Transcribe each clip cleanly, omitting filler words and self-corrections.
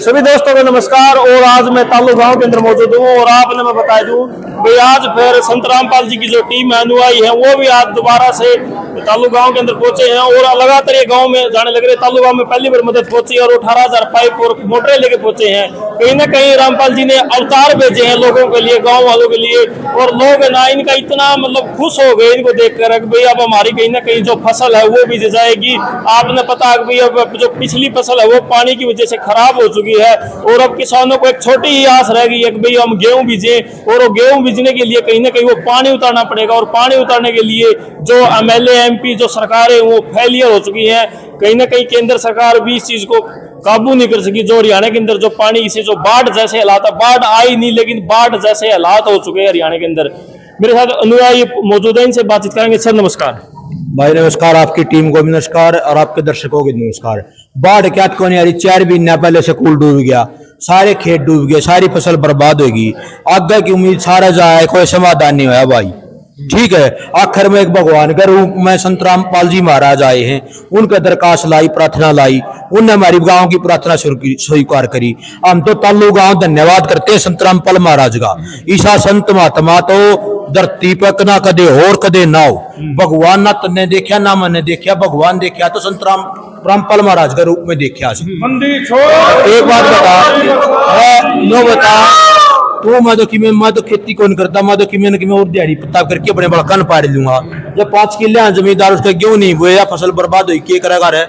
सभी दोस्तों को नमस्कार। और आज मैं तालू गांव के अंदर मौजूद हूँ और आपने मैं बता दूं भाई आज फिर संत रामपाल जी की जो टीम अनुयायी है वो भी आज दोबारा से तालू गांव के अंदर पहुंचे हैं और लगातार ये गांव में जाने लग रहे। तालू गांव में पहली बार मदद पहुंची और 18,000 पाइप और मोटरें लेके पहुंचे हैं। कहीं ना कहीं रामपाल जी ने अवतार भेजे हैं लोगों के लिए, गाँव वालों के लिए। और लोग ना इनका इतना मतलब खुश हो गए इनको देख कर भाई अब हमारी कहीं ना कहीं जो फसल है वो बीज जाएगी। आपने पता है भाई अब जो पिछली फसल है वो पानी की वजह से खराब हो चुकी है और अब किसानों को एक छोटी ही आस रह गई है कि भाई हम गेहूं बीजे और वो गेहूं बीजने के लिए कहीं ना कहीं वो पानी उतारना पड़ेगा। और पानी उतारने के लिए जो एमएलए एमपी जो सरकारें वो फेलियर हो चुकी हैं। कहीं ना कहीं केंद्र सरकार भी इस चीज को काबू नहीं कर सकी। जो हरियाणा के अंदर जो पानी से जो बाढ़ जैसे हालात है, बाढ़ आई नहीं लेकिन बाढ़ जैसे हालात हो चुके हैं हरियाणा के अंदर। मेरे साथ अनुयायी मौजूद है, इनसे बातचीत करेंगे। सर नमस्कार। भाई नमस्कार, आपकी टीम को भी नमस्कार और आपके दर्शकों को नमस्कार। बाढ़ क्या कौन यारी 4 महीना पहले स्कूल डूब गया, सारे खेत डूब गए, सारी फसल बर्बाद होगी। आगे की उम्मीद सारा जाए, कोई समाधान नहीं हुआ भाई। ठीक है, आखिर में एक भगवान के रूप में संत रामपाल जी महाराज आए हैं, उनके दरखास्त लाई, प्रार्थना लाई, उनने हमारी गांव की प्रार्थना स्वीकार करी। हम तो तालू गांव धन्यवाद करते हैं संत रामपाल महाराज का। ईसा संत महात्मा तो धरती पर ना कदे और कदे ना हो। भगवान ना तन्ने देखा ना मैंने देखा, भगवान देखा तो संत रामपाल महाराज के रूप में देखा। एक बात बता तो मैं तो खेती कौन करता, मैं तो कि मैं और दिहाड़ी पत्ता करके अपने बड़ा कन पाड़ लूंगा। जब 5 किले जमींदार उसका क्यों नहीं बोया, फसल बर्बाद हुई, क्या करेगा रे?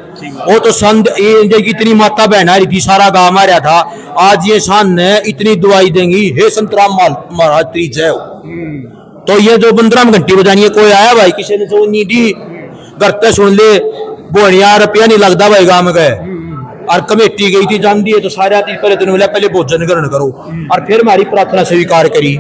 वो तो संत इतनी माता बहन आ रही थी, सारा गांव आ रहा था। आज ये शान ने इतनी दुआई देंगी, हे संत राम महाराज तेरी जय। तो ये जो 15 घंटी बजानी है, कोई आया भाई किसी ने जो नहीं दी घर पे सुन ले, बोनिया रुपया नहीं लगता भाई गांव में गए। और कमेटी गई थी जान दी है तो सारे आती पहले दिन मिला, पहले भोजन ग्रहण करो और फिर हमारी प्रार्थना स्वीकार करी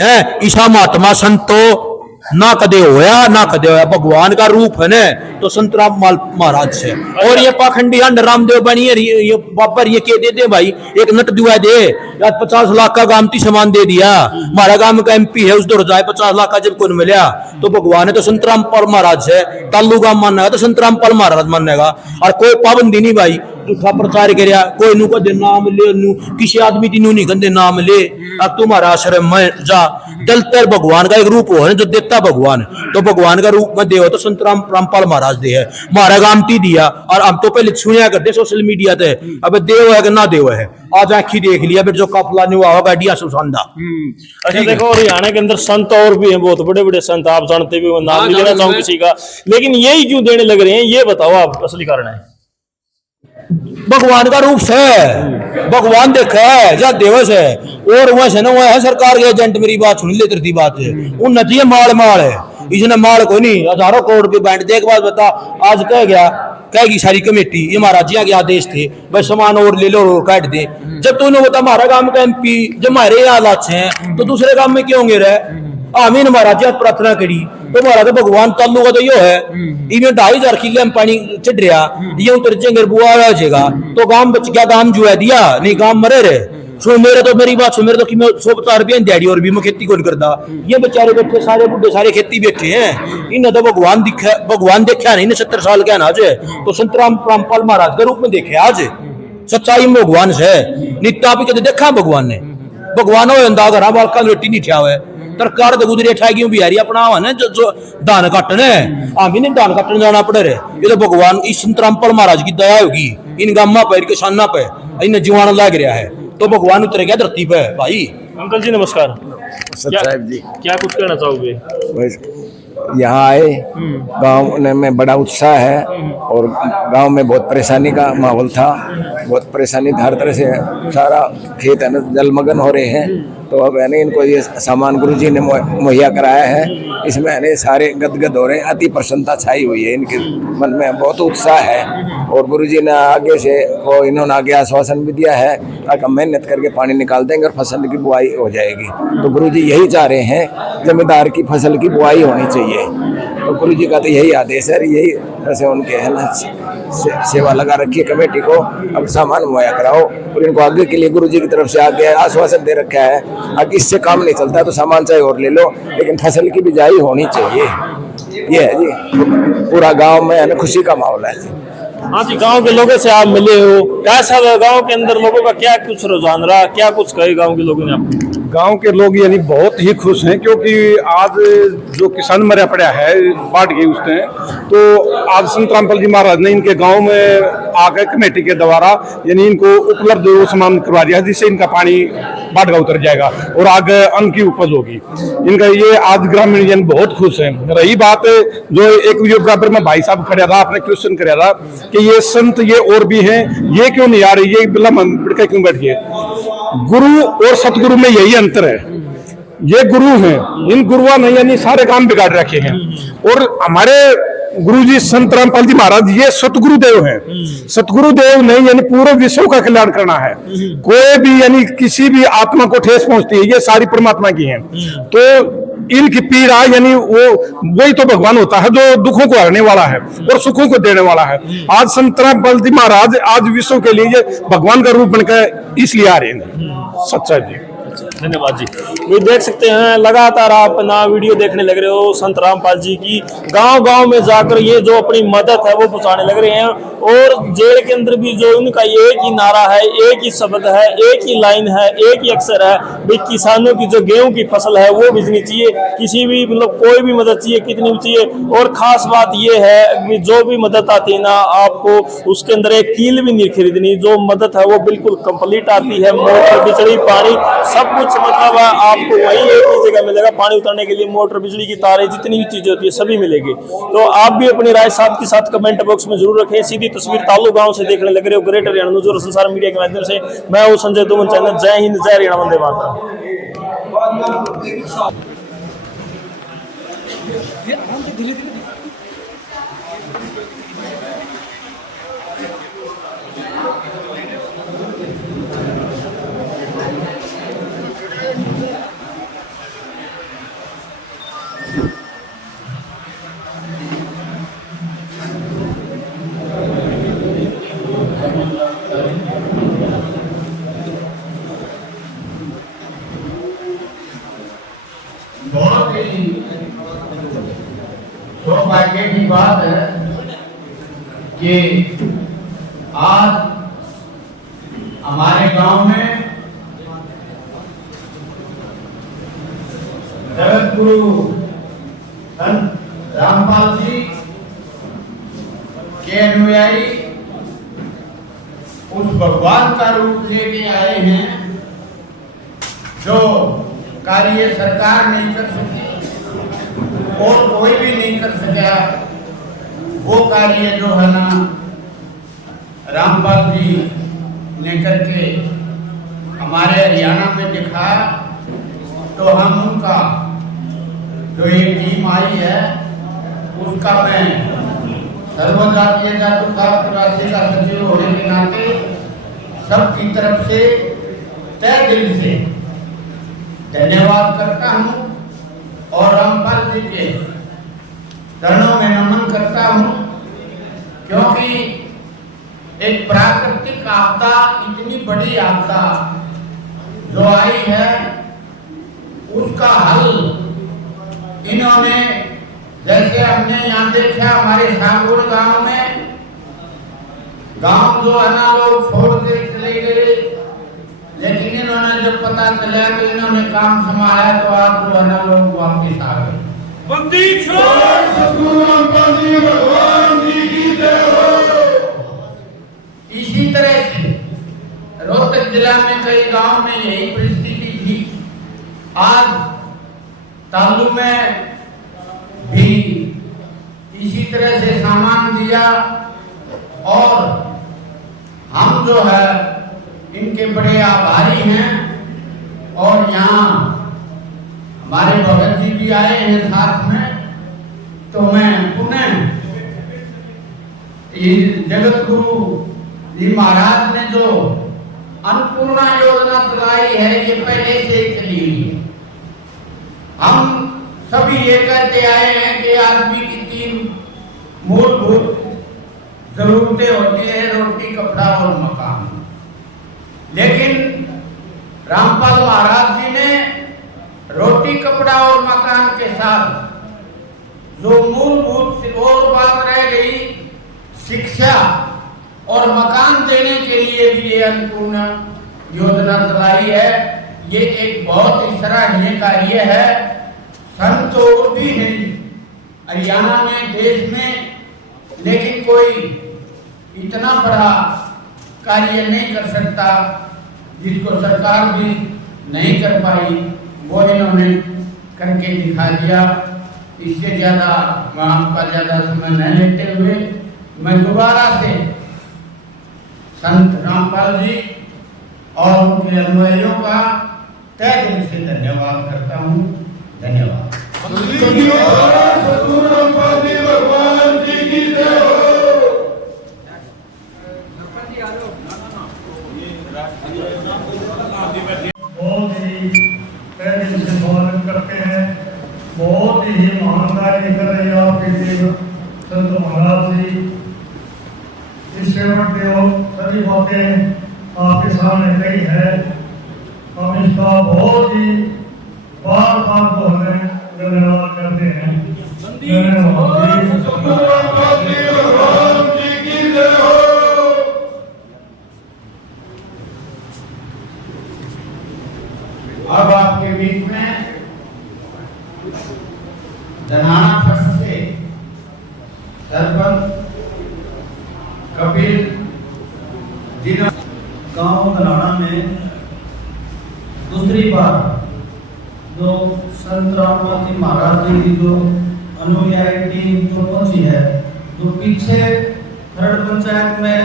है। ईसा महात्मा संतो ना कदे होया ना कदे होया, भगवान का रूप है ना तो संत राम महाराज से। और ये पाखंडी रामदेव बनी है, ये बाबर ये के दे दे भाई, एक नट दुआ दे, 50 लाख का गामती सामान दे दिया। हमारा गांव का एमपी है, उस दौर जाए 50 लाख का जब कौन मिला तो भगवान है तो संत रामपाल महाराज से। तालू गांव मानेगा तो संत रामपाल महाराज मानेगा। और कोई पाबंदी नहीं भाई, झूठा प्रचार करिया कोई नु कदे नाम ले नु, किसी आदमी तीनों नहीं कहते नाम ले। अब तुम्हारा आश्रम में जा, दलतर भगवान का एक रूप हो जो देता भगवान, तो भगवान का रूप में देव तो संत रामपाल महाराज दे है। हमारा गामती दिया और हम तो पहले सुनिया करते सोशल मीडिया पे, अब देव है कि ना देव है, आज आखी देख लिया फिर जो काफला नहीं हुआ गाड़िया सुशांदा। अच्छा देखो, हरियाणा के अंदर संत और भी हैं, बहुत बड़े बड़े संत, आप जानते भी, नाम नहीं लेना चाहूँ किसी का, लेकिन यही क्यों देने लग रहे हैं ये बताओ आप, असली कारण है? भगवान का रूप है, भगवान देखा है या देवस है और वैसे ना वह है सरकार के एजेंट। मेरी बात सुन ले, तरती बात है उन नचिए माल माल है, इसने माल कोई नहीं, हजारों करोड़ रुपए बैंड। देख बात बता, आज कह गया कहेगी सारी कमेटी, ये महाराजिया के आदेश थे भाई सामान और ले लो और काट दे। जब तूने बता हमारा काम का एमपी जब हमारे हालात हैं तो दूसरे काम में क्यों होंगे रहे? आमीन महाराज प्रार्थना करी तो महाराज भगवान तालू का तो यो है, इवें 2,500 किले में पानी चढ़ रहा, ये उतर जेंगे बुआ आ जाएगा तो गांव बच गया, गांव जुआ दिया नहीं, गांव मरे रहे। सो मेरे तो मेरी बात सुन, मेरे तो कि मैं 150 रुपया दिहाड़ी और भी मैं खेती कौन करता। ये बेचारे बैठे सारे बुढ़े सारे खेती बैठे हैं, इन्हें तो भगवान देखा नहीं, 70 साल के अनाज है तो संत रामपाल महाराज के रूप में देखे। आज सच्चाई में भगवान से नित्या भी कदे देखा भगवान ने, भगवान हो अंदा घर बालका रोटी नहीं ठा हुआ तरकार तो गुजरे ठागी बिहारी अपना ना जो धान काटने हम भी नहीं धान काटने जाना पड़े रहे। ये तो भगवान इस संत रामपाल महाराज की दया होगी इन गामा पे किसाना पे, इन्हें जीवाना लग रहा है तो भगवान उतर गया धरती पे। भाई अंकल जी नमस्कार। साहब जी क्या कुछ कहना चाहोगे? यहाँ आए, गांव में बड़ा उत्साह है और गांव में बहुत परेशानी का माहौल था, बहुत परेशानी हर तरह से, सारा खेत है ना जलमग्न हो रहे हैं। तो अब है ना इनको ये सामान गुरुजी ने मुहैया कराया है, इसमें है ना सारे गदगद हो रहे हैं, अति प्रसन्नता छाई हुई है इनके मन में, बहुत उत्साह है। और गुरुजी ने आगे से वो इन्होंने आगे आश्वासन भी दिया है कि हम मेहनत करके पानी निकाल देंगे और फसल की बुआई हो जाएगी। तो गुरुजी यही चाह रहे हैं जमींदार की फसल की बुआई होनी चाहिए, तो गुरुजी का तो यही आदेश है, यही ऐसे उनके है ना सेवा लगा रखी है कमेटी को। अब सामान मुहैया कराओ और इनको आगे के लिए गुरुजी की तरफ से आगे आश्वासन दे रखा है, आगे इससे काम नहीं चलता तो सामान चाहे और ले लो लेकिन फसल की बिजाई होनी चाहिए। ये है जी, पूरा गांव में है ना खुशी का माहौल है। हाँ जी, गांव के लोगों से आप मिले हो, कैसा लगा गांव के अंदर लोगों का, क्या कुछ रुझान रहा, क्या कुछ कहे गांव के लोगों ने आपको? गांव के लोग यानी बहुत ही खुश हैं, क्योंकि आज जो किसान मरा पड़ा है बाढ़ गई उसने, तो आज संत रामपाल जी महाराज ने इनके गांव में आकर कमेटी के द्वारा यानी इनको उपलब्ध वो सामान करवा दिया, जिससे इनका पानी बाढ़ का उतर जाएगा और आगे अन्न की उपज होगी इनका। ये आज ग्रामीण जन बहुत खुश हैं। रही बात जो एक वीडियो बराबर में भाई साहब खड़ा था, आपने क्वेश्चन कराया था कि ये संत ये और भी हैं, ये क्यों नहीं आ रही, ये बिल्ला मंदिर का क्यों बैठ गए? गुरु और सतगुरु में यही अंतर है। ये गुरु हैं, इन गुरुआ ने यानी सारे काम बिगाड़ रखे हैं, और हमारे गुरु जी संत रामपाल जी महाराज ये सतगुरु देव हैं। सतगुरु देव ने यानी पूरे विश्व का कल्याण करना है। कोई भी यानी किसी भी आत्मा को ठेस पहुंचती है, ये सारी परमात्मा की हैं। तो इनकी पीड़ा यानी वही तो भगवान होता है जो दुखों को हरने वाला है और सुखों को देने वाला है। आज संत रामपाल जी महाराज आज विश्व के लिए भगवान का रूप बनकर इसलिए आ रहे हैं। सच्चा जी, धन्यवाद जी। ये देख सकते हैं लगातार आप ना वीडियो देखने लग रहे हो संत रामपाल जी की, गांव गांव में जाकर ये जो अपनी मदद है वो पहुंचाने लग रहे हैं। और जेल के अंदर भी जो उनका एक ही नारा है, एक ही शब्द है, एक ही लाइन है, एक ही अक्षर है भाई, किसानों की जो गेहूं की फसल है वो बिजनी चाहिए। किसी भी मतलब कोई भी मदद चाहिए, कितनी भी चाहिए। और खास बात ये है कि जो भी मदद आती है ना, आपको उसके अंदर एक कील भी नहीं खरीदनी, जो मदद है वो बिल्कुल कंप्लीट आती है। मोटर, बिजली, पानी सब कुछ मतलब आपको वही एक ही जगह मिलेगा। पानी उतारने के लिए मोटर, बिजली की तारें, जितनी भी चीजें होती है सभी मिलेगी। तो आप भी अपनी राय साथ के साथ कमेंट बॉक्स में जरूर रखें। सीधी तस्वीर तालु गांव से देखने लग रहे हो ग्रेटर हरियाणा न्यूज़ और संसार मीडिया के माध्यम से, मैं हूं संजय तुमन चैनल। जय हिंद, जय हरियाणा, वंदे मातरम। बहुत ही सौभाग्य की बात है कि आज हमारे गांव में जगत गुरु संत रामपाल जी के अनुयायी उस भगवान का रूप लेके आए हैं जो कार्य सरकार नहीं कर सकी और कोई भी नहीं कर सका। वो कार्य जो है ना रामपाल जी ने करके हमारे हरियाणा में दिखाया, तो हम उनका जो ये टीम आई है उसका मैं सर्वजातीय जाति का सचिव होने के नाते सबकी तरफ से तहे दिल से धन्यवाद करता हूं और रामपाल जी के चरणों में नमन करता हूं, क्योंकि एक प्राकृतिक आपदा, इतनी बड़ी आपदा जो आई है उसका हल इन्होंने, जैसे हमने यहाँ देखा हमारे सागुड़ गांव में, गांव जो है ना लोग छोड़ के चले गए, लेकिन इन्होंने जब पता चला कि इन्होंने काम संभाला तो आज जो है ना लोग वापिस आ गए। इसी तरह से रोहतक जिला में कई गांव में यही परिस्थिति थी। आज तालु में भी इसी तरह से सामान दिया और हम जो है इनके बड़े आभारी हैं। और यहाँ हमारे भगत जी भी आए हैं साथ में, तो मैं पुनः जगत गुरु जी महाराज ने जो अन्नपूर्णा योजना चलाई है ये पहले से ही चली हुई है। हम सभी ये कहते आए हैं कि आदमी की 3 मूलभूत जरूरतें होती है, रोटी, कपड़ा और मकान। लेकिन रामपाल महाराज जी ने रोटी, कपड़ा और मकान के साथ जो मूलभूत और बात रह गई शिक्षा, और मकान देने के लिए भी ये अन्नपूर्णा योजना चलाई है। ये एक बहुत ही सराहनीय कार्य है। संत तो और भी हैं हरियाणा में, देश में, लेकिन कोई इतना बड़ा कार्य नहीं कर सकता जिसको सरकार भी नहीं कर पाई, वो इन्होंने करके दिखा दिया। इससे ज़्यादा आपका ज़्यादा समय नहीं लेते हुए मैं दोबारा से संत रामपाल जी और उनके अनुयायियों का तहे दिल से धन्यवाद करता हूँ। धन्यवाद। बहुत ही तहे दिल से स्वागत करते हैं। बहुत ही महान कार्य कर रहे हैं आपके देव संत महाराज जी। इस सेवक देव सभी बातें आपके सामने कही है। हम इसका बहुत ही बार बार को हमें धन्यवाद करते हैं। अब आपके बीच में धनाना ट्रस्ट से सरपंच कपिल जिन्होंने गांव धनाना में दूसरी बार जो संत रामपाल जी महाराज जी की जो अनुयायी टीम जो पहुंची है, जो पीछे खरड़ पंचायत में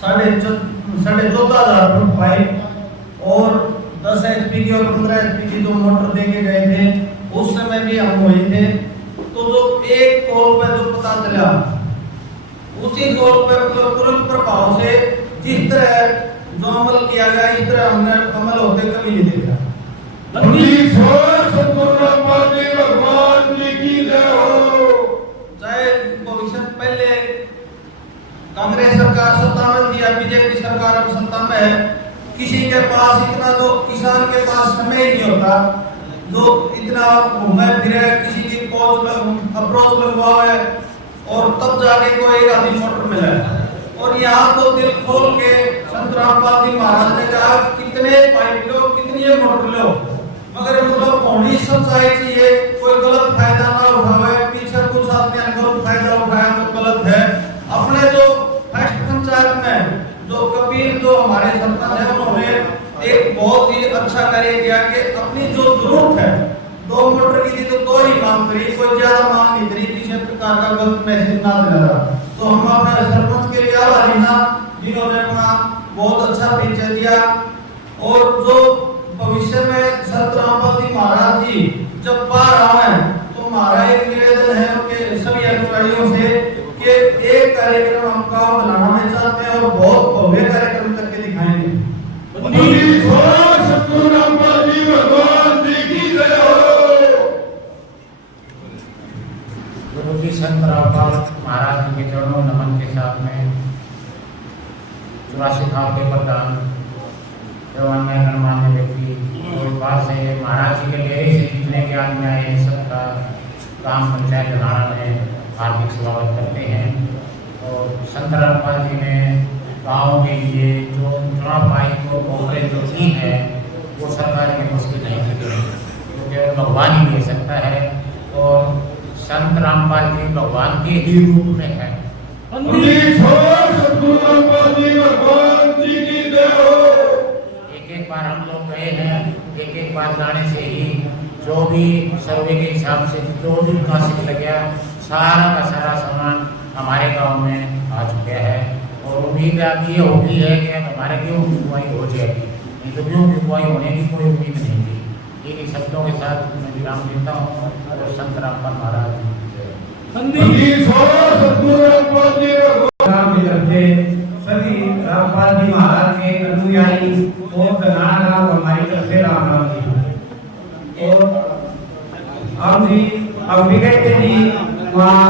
14,500 फुट पाइप और 10 HP की और 15 HP की जो मोटर देके गए थे, उस समय भी हम वही थे। तो जो एक कॉल पे जो पता चला, उसी कॉल पे तुरंत प्रभाव से जिस तरह जो अमल किया गया, इस तरह हमने अमल होते कभी नहीं देखा। चाहे भविष्य पहले कांग्रेस सरकार सत्ता में थी या बीजेपी सरकार अब सत्ता में है, किसी के पास इतना जो किसान के पास समय ही नहीं होता जो इतना घूमे फिरे, किसी की अप्रोच लगवाए और तब जाके कोई एक आदमी मोटर मिला। और यहाँ तो दिल खोल के संत रामपाल जी महाराज ने कहा कितने पाइप लो, कितनी मोटर लो, मगर मतलब होनी सच्चाई चाहिए, कोई गलत फायदा ना उठावे। पीछे कुछ आदमी गलत फायदा उठाया तो गलत है। अपने जो फर्स्ट पंचायत में जो कपिल जो हमारे सरपंच है, उन्होंने एक बहुत ही अच्छा कार्य किया कि अपनी जो जरूरत है 2 मोटर की थी तो 2 ही मांग करी, कोई ज्यादा मांग नहीं करी, किसी प्रकार का गलत मैसेज ना मिला। तो हम अपने सरपंच के लिए आभारी ना, जिन्होंने अपना बहुत अच्छा परिचय दिया। और जो भविष्य में संत रामपाल जी महाराज जी जब बाहर आए तो हमारा एक निवेदन है उनके सभी अनुयायियों से कि एक कार्यक्रम हम गांव बनाना में चाहते हैं और बहुत भव्य कार्यक्रम करके दिखाएंगे। गुरु जी संत रामपाल महाराज जी के चरणों नमन के साथ में 84 साल के प्रधान जवान्य गणमान्य व्यक्ति और बात से महाराज जी के डेरे से जितने ज्ञान में आए सबका काम पंचायत धनाना में हार्दिक स्वागत करते हैं। और संत रामपाल जी ने गाँव के लिए जो चुनाव पाइप और कॉन्फ्रेंस जो की है वो सरकार की मुश्किल नहीं की है, तो केवल भगवान ही दे सकता है। और संत रामपाल जी भगवान के ही रूप में है। एक बार हम लोग गए हैं, एक बार जाने से ही जो भी सर्वे के हिसाब से जो भी मुनासिब लगा सारा का सारा सामान हमारे गांव में आ चुका है। और उम्मीद अब ये होगी है कि हमारे गेहूँ की बुआई हो जाएगी, नहीं तो गेहूँ की बुआई होने की कोई उम्मीद नहीं थी। इन्हीं शब्दों के साथ मैं विराम देता हूँ और संत रामपाल महाराज सभी रामपाल जी महाराज के अनुयायी और धनाना गाँव हमारी तरफ से राम राम जी। और हम भी गए थे जी वहाँ,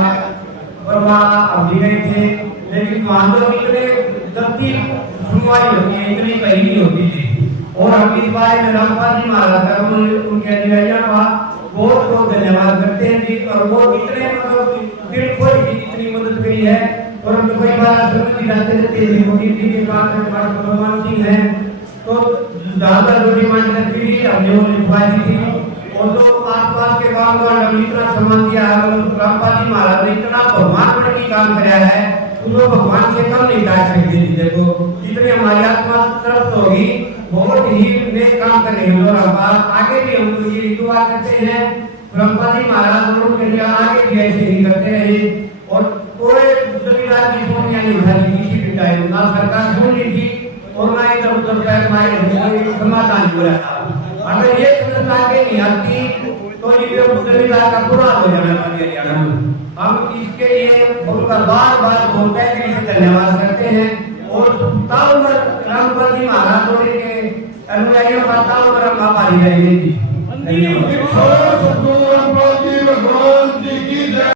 और वहाँ हम भी गए थे, लेकिन वहाँ तो इतने जल्दी सुनवाई होती है, इतनी कहीं नहीं होती थी। और हम इस बारे में रामपाल जी महाराज का उनके अनुयायियों का बहुत बहुत धन्यवाद करते हैं जी। और वो इतने मतलब दिल खोल की इतनी मदद करी है और कोई बार समझ जाते रहते हैं मोदी जी के पास भगवान सिंह है तो ज्यादा जो डिमांड करती थी हमने वो लिखवा दी थी और जो आसपास के गांव का इतना सम्मान दिया है रामपाल जी महाराज ने इतना भगवान पर की काम कराया है उसको भगवान से कम नहीं काट सकते थी। देखो इतनी हमारी आत्मा तृप्त होगी बहुत ही नेक काम कर रहे हैं और आगे भी हम लोग ये दुआ करते हैं रामपाल जी महाराज लोगों के लिए आगे भी ऐसे ही करते रहे और कोई जमींदार की फोन नहीं उठाई किसी भी टाइम ना सरकार सुन ली थी और ना इधर उधर पैर मारे समाधान हो रहा था। अगर ये समझ आगे नहीं आती तो ये जमींदार का बुरा हो जाना हरियाणा में। हम इसके लिए उनका बार बार बहुत तहे से धन्यवाद करते हैं और ताउमर रामपाल जी महाराज के अनुयायियों का ताउमर हम आभारी रहेंगे। धन्यवाद।